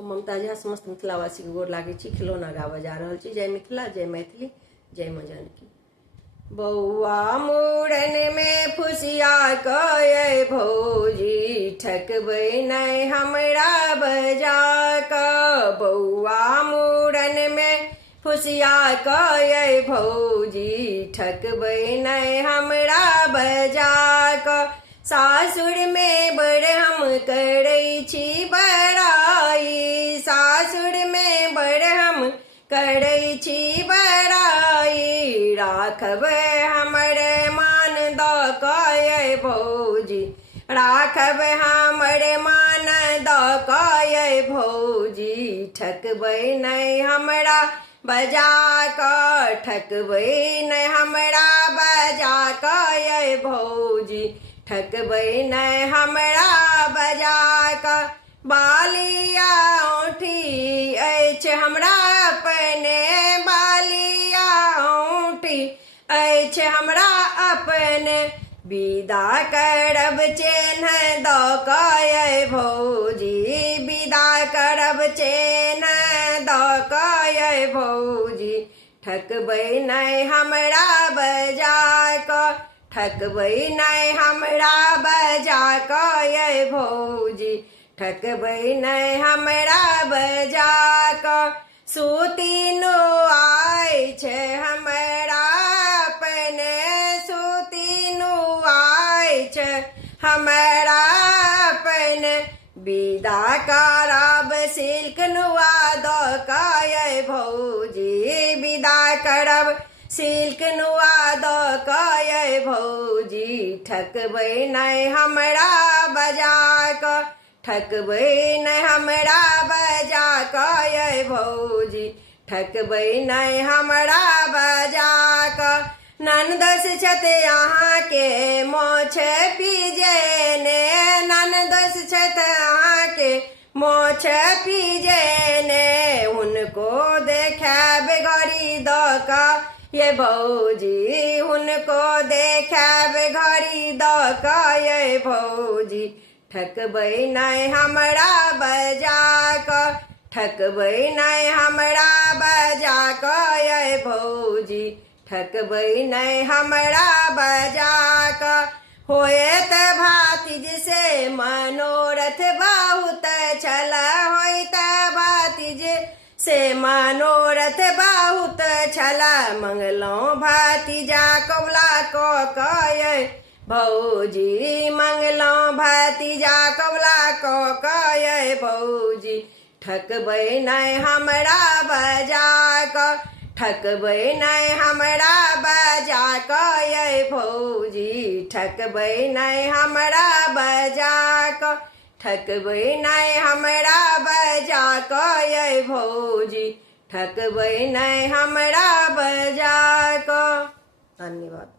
ममता झा समस्त मिथिलावासी के गोर लागे छी। खिलौना गावा जा रहल छी। जय मिथिला, जय मैथिली, जय मां जानकी। बौआ मूड़न में फुसिया कय भौजी, ठकबै नै हमरा बजा क। बौआ मूड़न में फुसिया कय भौजी, ठकबै नै हमरा बजा क। सासुर में बड़ हम करै छी बड़ाई, सासुर में बड़ हम करै छी बड़ाई। राखब हमर मान द कय भौजी, राखब हमर मान द कय भौजी, ठकबै नै हमरा बजा क। ठकबै नै हमरा बजा कय भौजी, ठकबै नै हमरा बजा क। बालिया औँठी अछि हमरा अपने, बालिया औँठी अछि हमरा अपने। विदा करब चेन्ह द कय भौजी, विदा करब चेन्ह द कय भौजी, ठकबै नै हमरा बजा क। ठकबै नै हमरा बजा कय भौजी, ठकबै नै हमरा बजा क। सुतिनो अछि हमरा अपने, सुतिनो अछि हमरा अपने। विदा करब सिल्क नुआ द कय भौजी, विदा करब सिल्क नुआ द कय भौजी, ठकबै नै हमरा बजा क। ठकबै नै हमरा बजा कय भौजी, ठकबै नै हमरा बजा क। ननदस छत अहाँके मोछ पिजेने, ननदस छत अहाँके मोछ पिजेने। हुनको देखाब घड़ी द क ये भौजी, हुनको देखाब घड़ी द कय भौजी, ठकबै नै हमरा बजा क। ठकबै नै हमरा बजा कय भौजी, ठकबै नै हमरा बजा क। होयत भातिज से मनोरथ बहुत छल, होयत भातिज से मनोरथ बहुत छल। मंगलौं भतीजा कबुला क कय भौजी, मंगलौं भतीजा कबुला क कय भौजी, ठकबै नै हमरा बजा क। ठकबै नै हमरा बजा कय भौजी, ठकबै नै हमरा बजा क। ठकबै नै हमरा बजा कय भौजी, ठकबै नै हमरा बजा क। धन्यवाद।